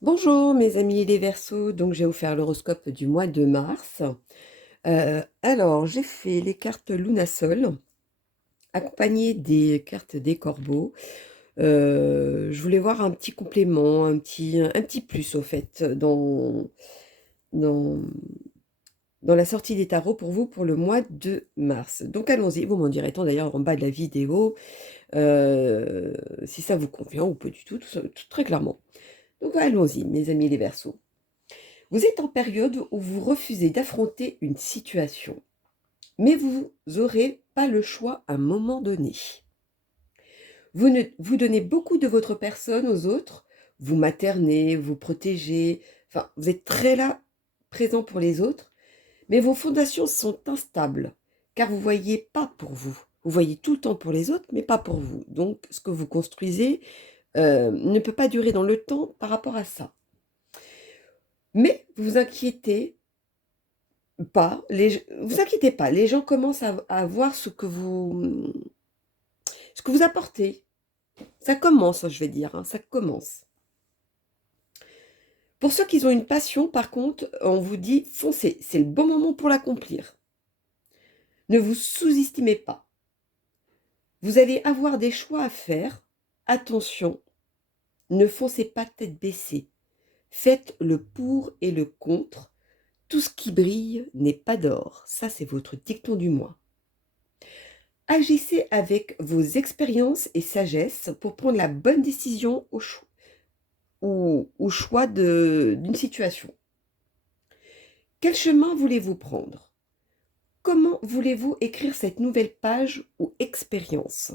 Bonjour mes amis les Verseaux, donc je vais vous faire l'horoscope du mois de mars. Alors j'ai fait les cartes Lunasol, accompagnées des cartes des Corbeaux. Je voulais voir un petit complément, un petit plus au fait dans, dans la sortie des tarots pour vous pour le mois de mars. Donc allons-y, vous m'en direz tant d'ailleurs en bas de la vidéo euh, si ça vous convient ou pas du tout, très clairement. Donc allons-y mes amis les Verseaux. Vous êtes en période où vous refusez d'affronter une situation, mais vous n'aurez pas le choix à un moment donné. Vous donnez beaucoup de votre personne aux autres, vous maternez, vous protégez, enfin, vous êtes très là, présent pour les autres, mais vos fondations sont instables, car vous ne voyez pas pour vous. Vous voyez tout le temps pour les autres, mais pas pour vous. Donc, ce que vous construisez ne peut pas durer dans le temps par rapport à ça. Mais vous inquiétez pas, vous inquiétez pas, les gens commencent à voir ce que vous apportez. Ça commence, je vais dire, hein, ça commence. Pour ceux qui ont une passion, par contre, on vous dit foncez, c'est le bon moment pour l'accomplir. Ne vous sous-estimez pas. Vous allez avoir des choix à faire. Attention, ne foncez pas tête baissée. Faites le pour et le contre. Tout ce qui brille n'est pas d'or. Ça, c'est votre dicton du mois. Agissez avec vos expériences et sagesse pour prendre la bonne décision au choix d'une situation. Quel chemin voulez-vous prendre? Comment voulez-vous écrire cette nouvelle page ou expérience?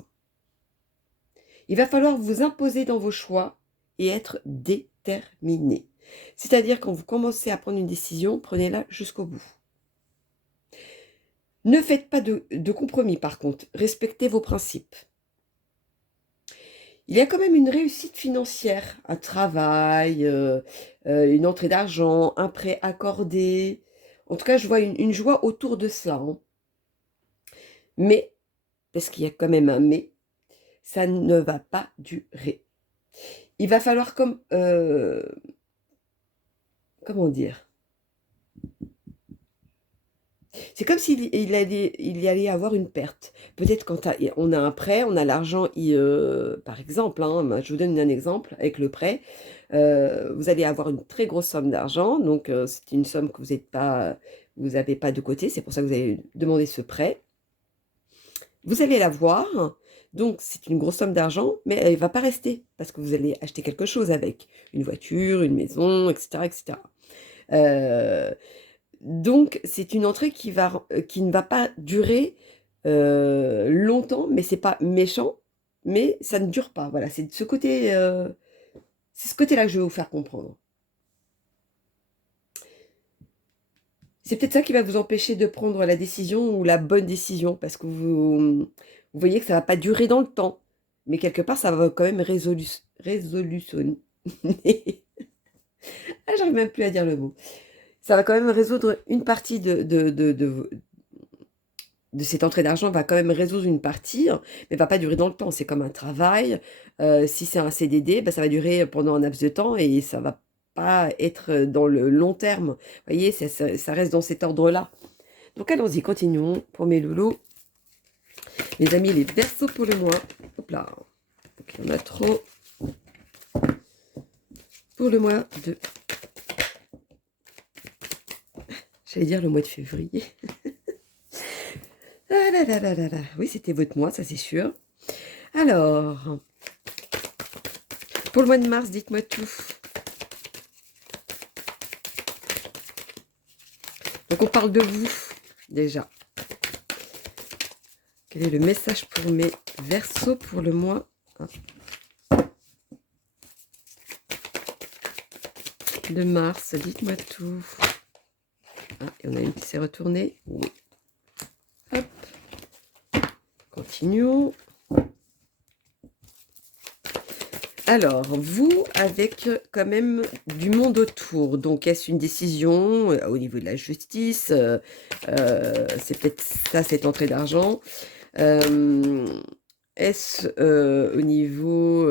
Il va falloir vous imposer dans vos choix et être déterminé. C'est-à-dire quand vous commencez à prendre une décision, prenez-la jusqu'au bout. Ne faites pas de compromis par contre, respectez vos principes. Il y a quand même une réussite financière, un travail, une entrée d'argent, un prêt accordé. En tout cas, je vois une joie autour de cela, hein. Mais, parce qu'il y a quand même un mais, ça ne va pas durer. Il va falloir comment dire? C'est comme s'il y allait avoir une perte. Peut-être quand on a un prêt, on a l'argent, par exemple, hein, je vous donne un exemple avec le prêt. Vous allez avoir une très grosse somme d'argent, donc c'est une somme que vous n'avez pas de côté, c'est pour ça que vous avez demandé ce prêt. Vous allez l'avoir, donc c'est une grosse somme d'argent, mais elle ne va pas rester, parce que vous allez acheter quelque chose avec, une voiture, une maison, etc., etc. Donc, c'est une entrée qui ne va pas durer longtemps, mais c'est pas méchant, mais ça ne dure pas. Voilà, c'est ce côté-là que je vais vous faire comprendre. C'est peut-être ça qui va vous empêcher de prendre la décision ou la bonne décision, parce que vous voyez que ça va pas durer dans le temps, mais quelque part, ça va quand même résolutionner. Ah, j'arrive même plus à dire le mot. Ça va quand même résoudre une partie de cette entrée d'argent va quand même résoudre une partie, hein, mais va pas durer dans le temps. C'est comme un travail. Si c'est un CDD, bah, ça va durer pendant un laps de temps et ça va pas être dans le long terme. Vous voyez, ça reste dans cet ordre-là. Donc allons-y, continuons pour mes loulous. Les amis, les Verseaux pour le mois. Hop là. Donc, il y en a trop. Pour le mois de... J'allais dire le mois de février. Ah là là là là là. Oui, c'était votre mois, ça c'est sûr. Alors, pour le mois de mars, dites-moi tout. Donc on parle de vous, déjà. Quel est le message pour mes Verseaux pour le mois de mars? Dites-moi tout. Ah, il y en a une qui s'est retournée. Oui. Hop. Continuons. Alors, vous, avec quand même du monde autour, donc est-ce une décision au niveau de la justice? C'est peut-être ça, cette entrée d'argent. Est-ce au niveau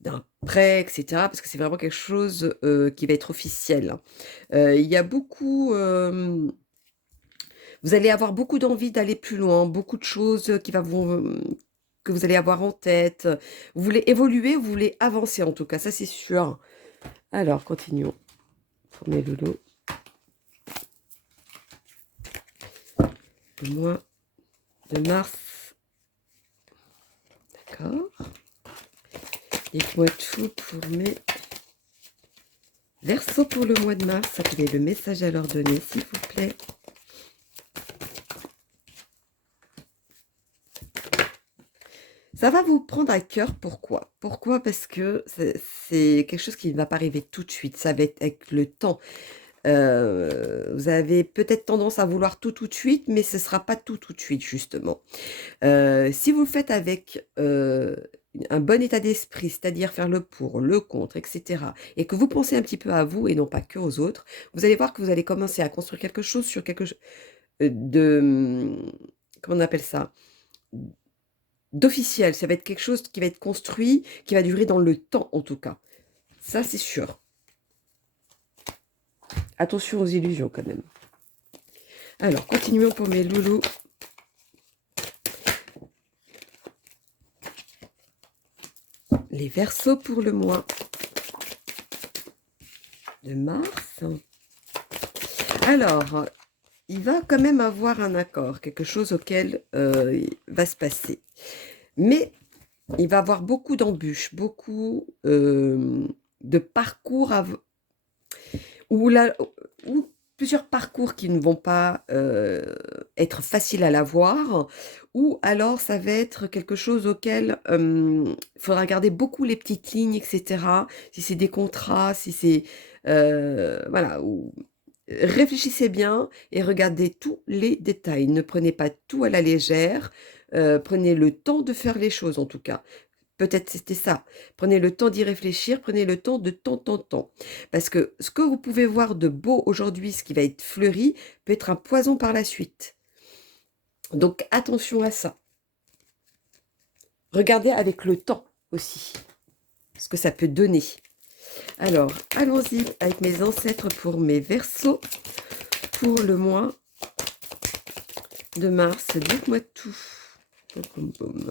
d'un prêt, etc. Parce que c'est vraiment quelque chose qui va être officiel. Il y a beaucoup... vous allez avoir beaucoup d'envie d'aller plus loin, beaucoup de choses que vous allez avoir en tête. Vous voulez évoluer, vous voulez avancer en tout cas, ça c'est sûr. Alors, continuons pour mes loulous. Le mois de mars. D'accord. Dites-moi tout pour mes Verseaux pour le mois de mars. Quel est le message à leur donner, s'il vous plaît? Ça va vous prendre à cœur. Pourquoi? Pourquoi? Parce que c'est quelque chose qui ne va pas arriver tout de suite. Ça va être avec le temps. Vous avez peut-être tendance à vouloir tout de suite, mais ce ne sera pas tout de suite, justement. Si vous le faites avec un bon état d'esprit, c'est-à-dire faire le pour, le contre, etc., et que vous pensez un petit peu à vous et non pas que aux autres, vous allez voir que vous allez commencer à construire quelque chose sur quelque chose comment on appelle ça? D'officiel. Ça va être quelque chose qui va être construit, qui va durer dans le temps, en tout cas. Ça, c'est sûr. Attention aux illusions, quand même. Alors, continuons pour mes loulous. Les Verseaux pour le mois de mars. Alors, il va quand même avoir un accord, quelque chose auquel il va se passer. Mais il va avoir beaucoup d'embûches, beaucoup de parcours ou plusieurs parcours qui ne vont pas être faciles à l'avoir, ou alors ça va être quelque chose auquel il faudra regarder beaucoup les petites lignes, etc. Si c'est des contrats, si c'est... voilà, réfléchissez bien et regardez tous les détails. Ne prenez pas tout à la légère. Prenez le temps de faire les choses, en tout cas. Peut-être c'était ça. Prenez le temps d'y réfléchir, prenez le temps de temps en temps. Parce que ce que vous pouvez voir de beau aujourd'hui, ce qui va être fleuri, peut être un poison par la suite. Donc attention à ça. Regardez avec le temps aussi, ce que ça peut donner. Alors, allons-y avec mes ancêtres pour mes Verseaux, pour le mois de mars. Dites-moi tout. Boum, boum, boum.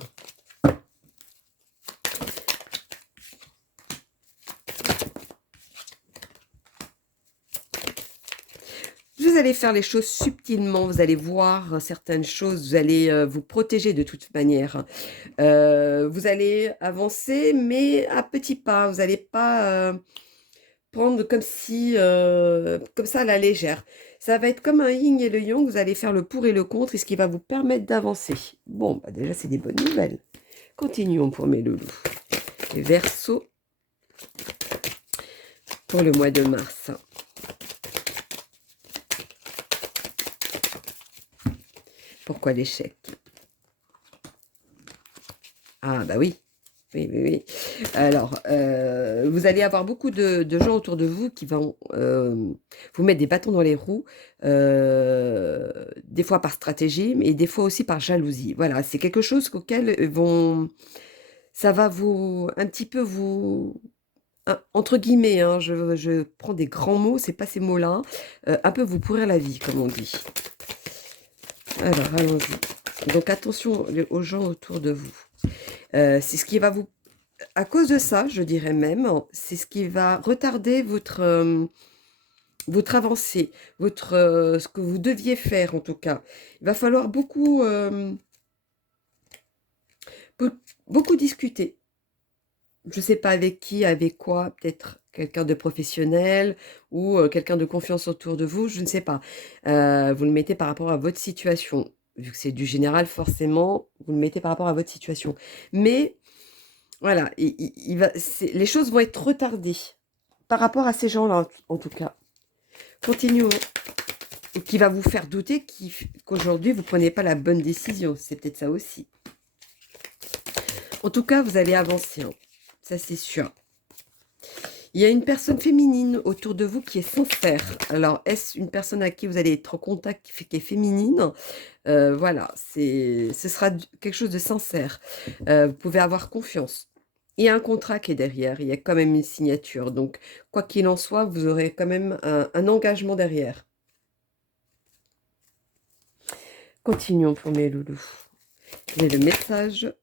Vous allez faire les choses subtilement, vous allez voir certaines choses, vous allez vous protéger de toute manière. Vous allez avancer, mais à petits pas. Vous n'allez pas prendre comme si, comme ça à la légère. Ça va être comme un yin et le yang, vous allez faire le pour et le contre, et ce qui va vous permettre d'avancer. Bon, bah déjà, c'est des bonnes nouvelles. Continuons pour mes loulous. Les Verseaux pour le mois de mars. Pourquoi l'échec? Ah bah oui, oui, oui, oui. Alors, vous allez avoir beaucoup de gens autour de vous qui vont vous mettre des bâtons dans les roues, des fois par stratégie, mais des fois aussi par jalousie. Voilà, c'est quelque chose auquel ça va un petit peu entre guillemets, hein, je prends des grands mots, c'est pas ces mots-là, un peu vous pourrir la vie, comme on dit. Alors, allons-y. Donc, attention aux gens autour de vous. C'est ce qui va vous... À cause de ça, je dirais même, c'est ce qui va retarder votre avancée, ce que vous deviez faire en tout cas. Il va falloir beaucoup discuter. Je ne sais pas avec qui, avec quoi, peut-être quelqu'un de professionnel ou quelqu'un de confiance autour de vous, je ne sais pas. Vous le mettez par rapport à votre situation. Vu que c'est du général, forcément, vous le mettez par rapport à votre situation. Mais voilà, les choses vont être retardées par rapport à ces gens-là, en tout cas. Continuons. Qui va vous faire douter qu'aujourd'hui, vous ne prenez pas la bonne décision. C'est peut-être ça aussi. En tout cas, vous allez avancer. Hein. Ça, c'est sûr. Il y a une personne féminine autour de vous qui est sincère. Alors, est-ce une personne à qui vous allez être en contact qui est féminine? Voilà, ce sera quelque chose de sincère. Vous pouvez avoir confiance. il y a un contrat qui est derrière, il y a quand même une signature. Donc, quoi qu'il en soit, vous aurez quand même un engagement derrière. Continuons pour mes loulous. Quel est le message?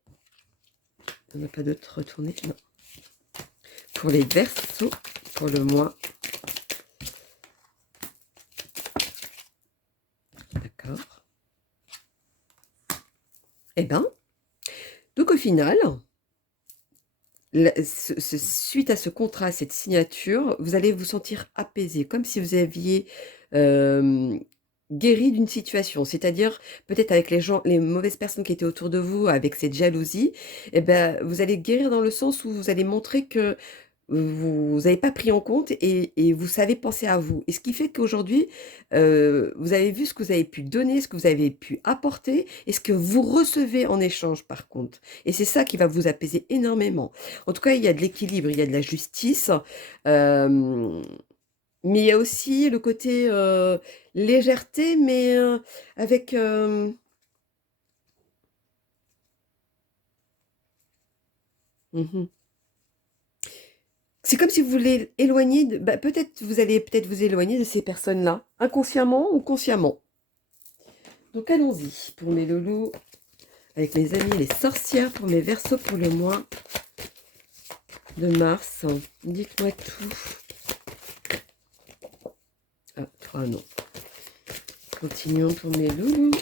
On n'a pas d'autre retourné? Non. Pour les Verseaux, pour le mois. D'accord. Eh bien, donc au final, suite à ce contrat, cette signature, vous allez vous sentir apaisé, comme si vous aviez guéri d'une situation. C'est-à-dire, peut-être avec les gens, les mauvaises personnes qui étaient autour de vous, avec cette jalousie, eh ben, vous allez guérir dans le sens où vous allez montrer que vous n'avez pas pris en compte et vous savez penser à vous. Et ce qui fait qu'aujourd'hui, vous avez vu ce que vous avez pu donner, ce que vous avez pu apporter et ce que vous recevez en échange par contre. Et c'est ça qui va vous apaiser énormément. En tout cas, il y a de l'équilibre, il y a de la justice, mais il y a aussi le côté légèreté, mais avec... C'est comme si vous voulez éloigner, peut-être vous allez peut-être vous éloigner de ces personnes-là, inconsciemment ou consciemment. Donc allons-y pour mes loulous, avec mes amis les sorcières, pour mes Verseaux pour le mois de mars. Dites-moi tout. Ah, 3 non. Continuons pour mes loulous.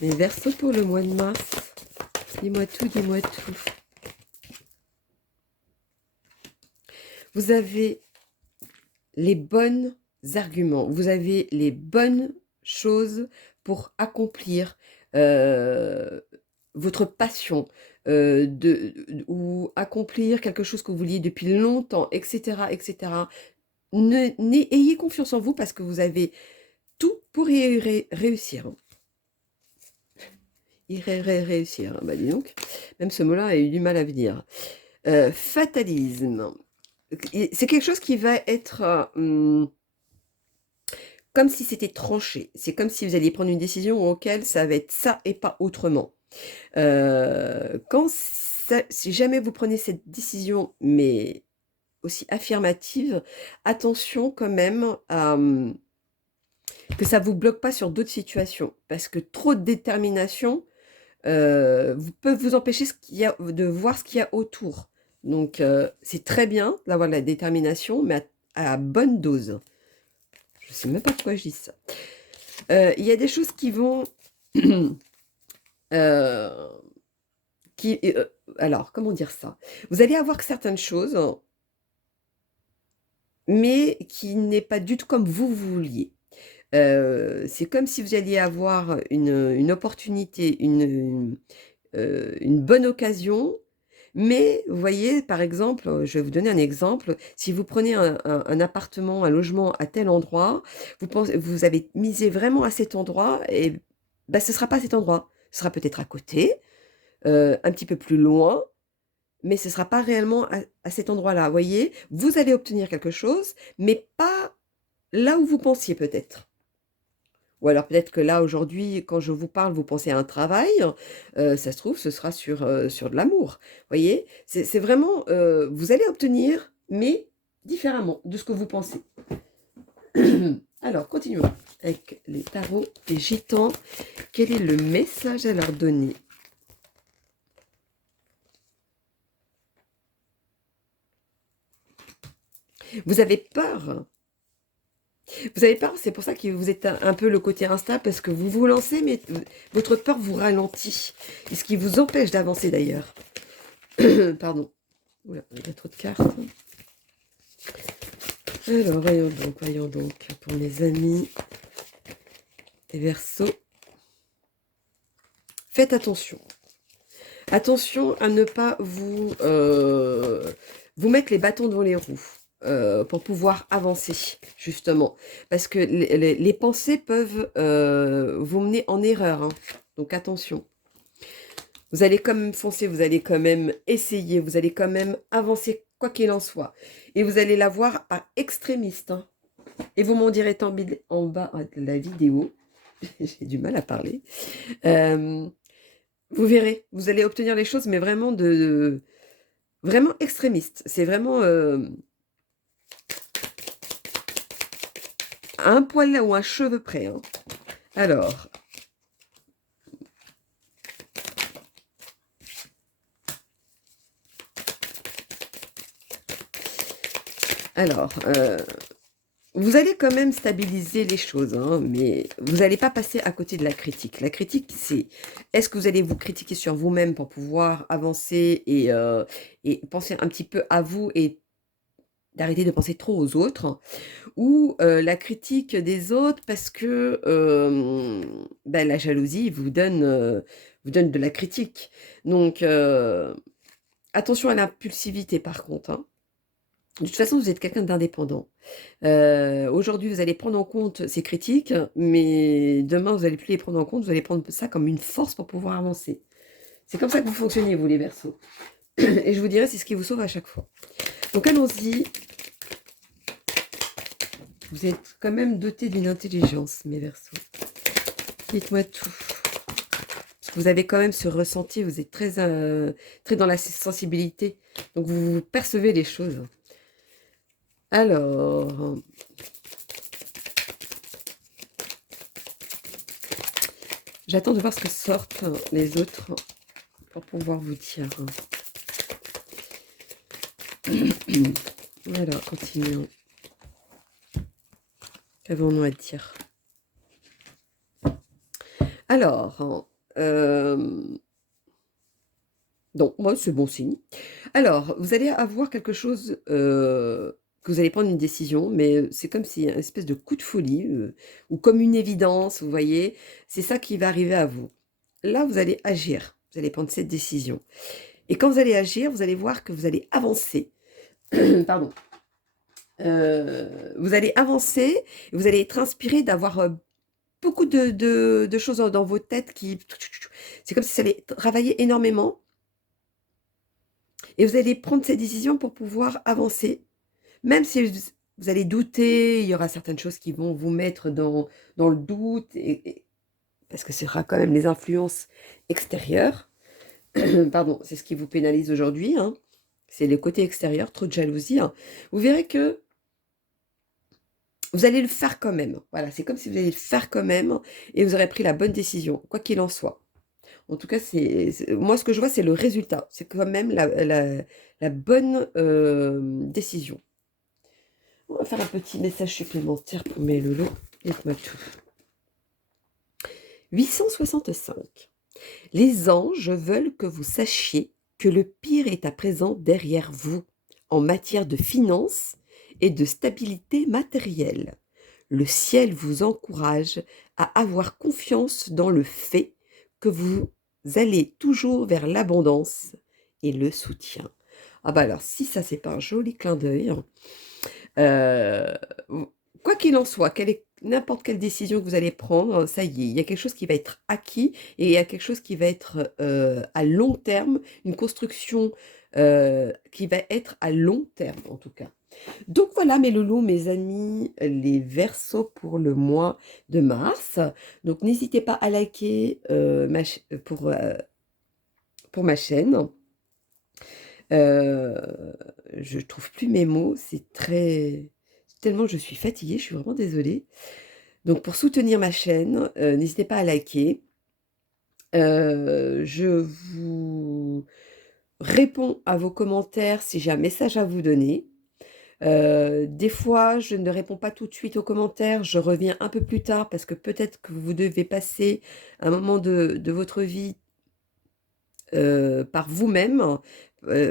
Mes Verseaux pour le mois de mars. Dis-moi tout, dis-moi tout. Vous avez les bons arguments, vous avez les bonnes choses pour accomplir votre passion, ou accomplir quelque chose que vous vouliez depuis longtemps, etc. etc. Ayez confiance en vous parce que vous avez tout pour réussir. Réussir, bah dis donc, même ce mot-là a eu du mal à venir. Fatalisme. C'est quelque chose qui va être comme si c'était tranché. C'est comme si vous alliez prendre une décision auquel ça va être ça et pas autrement. Si jamais vous prenez cette décision, mais aussi affirmative, attention quand même à que ça ne vous bloque pas sur d'autres situations. Parce que trop de détermination peut vous empêcher de voir ce qu'il y a autour. Donc, c'est très bien d'avoir de la détermination, mais à bonne dose. Je ne sais même pas pourquoi je dis ça. Il y a des choses qui vont... alors, comment dire ça? Vous allez avoir certaines choses, mais qui n'est pas du tout comme vous vouliez. C'est comme si vous alliez avoir une opportunité, une bonne occasion, mais vous voyez, par exemple, je vais vous donner un exemple, si vous prenez un appartement, un logement à tel endroit, vous avez misé vraiment à cet endroit, et ce ne sera pas cet endroit, ce sera peut-être à côté, un petit peu plus loin, mais ce ne sera pas réellement à cet endroit-là. Vous voyez, vous allez obtenir quelque chose, mais pas là où vous pensiez peut-être. Ou alors peut-être que là, aujourd'hui, quand je vous parle, vous pensez à un travail, ça se trouve, ce sera sur de l'amour. Vous voyez, c'est vraiment, vous allez obtenir, mais différemment de ce que vous pensez. Alors, continuons avec les tarots, les gitans. Quel est le message à leur donner? Vous avez peur. Vous avez peur, c'est pour ça que vous êtes un peu le côté instable, parce que vous vous lancez, mais votre peur vous ralentit. Et ce qui vous empêche d'avancer d'ailleurs. Pardon. Oula, il y a trop de cartes. Alors, voyons donc, pour mes amis, les Verseaux. Faites attention. Attention à ne pas vous mettre les bâtons devant les roues. Pour pouvoir avancer, justement. Parce que les pensées peuvent vous mener en erreur. Hein. Donc attention. Vous allez quand même foncer, vous allez quand même essayer, vous allez quand même avancer, quoi qu'il en soit. Et vous allez la voir à extrémiste. Hein. Et vous m'en direz en bas de la vidéo. J'ai du mal à parler. Vous verrez, vous allez obtenir les choses, mais vraiment vraiment extrémiste. C'est vraiment un poil ou un cheveu près, hein. Alors, alors, vous allez quand même stabiliser les choses, hein, mais vous n'allez pas passer à côté de la critique. La critique, c'est est-ce que vous allez vous critiquer sur vous-même pour pouvoir avancer et penser un petit peu à vous et d'arrêter de penser trop aux autres, ou la critique des autres parce que ben, la jalousie vous donne de la critique. Donc, attention à l'impulsivité par contre, hein. De toute façon, vous êtes quelqu'un d'indépendant. Aujourd'hui, vous allez prendre en compte ces critiques, mais demain, vous allez plus les prendre en compte, vous allez prendre ça comme une force pour pouvoir avancer. C'est comme ça que vous fonctionnez, vous les Verseaux. Et je vous dirai, c'est ce qui vous sauve à chaque fois. Donc allons-y. Vous êtes quand même dotés d'une intelligence, mes Verseaux. Dites-moi tout. Parce que vous avez quand même ce ressenti, vous êtes très dans la sensibilité. Donc vous percevez les choses. Alors, j'attends de voir ce que sortent les autres pour pouvoir vous dire. Alors, continuons. Qu'avons-nous à dire? Alors, donc, moi, c'est bon signe. Alors, vous allez avoir quelque chose, que vous allez prendre une décision, mais c'est comme si un espèce de coup de folie, ou comme une évidence, vous voyez? C'est ça qui va arriver à vous. Là, vous allez agir, vous allez prendre cette décision. Et quand vous allez agir, vous allez voir que vous allez avancer. Pardon. Vous allez avancer, vous allez être inspiré d'avoir beaucoup de choses dans vos têtes qui... C'est comme si ça allait travailler énormément. Et vous allez prendre ces décisions pour pouvoir avancer. Même si vous allez douter, il y aura certaines choses qui vont vous mettre dans le doute, parce que ce sera quand même les influences extérieures. Pardon, c'est ce qui vous pénalise aujourd'hui, hein. C'est le côté extérieur, trop de jalousie, hein. Vous verrez que vous allez le faire quand même. Voilà, c'est comme si vous alliez le faire quand même et vous aurez pris la bonne décision, quoi qu'il en soit. En tout cas, moi, ce que je vois, c'est le résultat. C'est quand même la bonne décision. On va faire un petit message supplémentaire pour mes loulous. Dites-moi tout. 865. Les anges veulent que vous sachiez que le pire est à présent derrière vous en matière de finances et de stabilité matérielle. Le ciel vous encourage à avoir confiance dans le fait que vous allez toujours vers l'abondance et le soutien. Ah bah alors, si ça, c'est pas un joli clin d'œil, hein. Euh, Quoi qu'il en soit, n'importe quelle décision que vous allez prendre, ça y est, il y a quelque chose qui va être acquis et il y a quelque chose qui va être à long terme, une construction qui va être à long terme en tout cas. Donc voilà mes loulous, mes amis, les Verseaux pour le mois de mars. Donc n'hésitez pas à liker pour ma chaîne. Je trouve plus mes mots, c'est très... Tellement je suis fatiguée, je suis vraiment désolée. Donc pour soutenir ma chaîne, n'hésitez pas à liker. Je vous réponds à vos commentaires si j'ai un message à vous donner. Des fois, je ne réponds pas tout de suite aux commentaires, je reviens un peu plus tard parce que peut-être que vous devez passer un moment de votre vie par vous-même,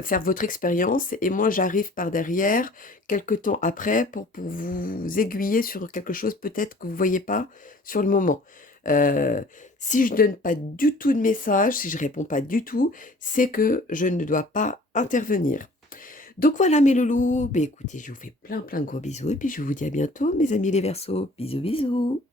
faire votre expérience et moi j'arrive par derrière, quelque temps après, pour vous aiguiller sur quelque chose peut-être que vous ne voyez pas sur le moment. Heu, Si je donne pas du tout de message, si je réponds pas du tout, c'est que je ne dois pas intervenir. Donc voilà mes loulous, beh, écoutez, je vous fais plein de gros bisous et puis je vous dis à bientôt mes amis les Verseaux. Bisous, bisous.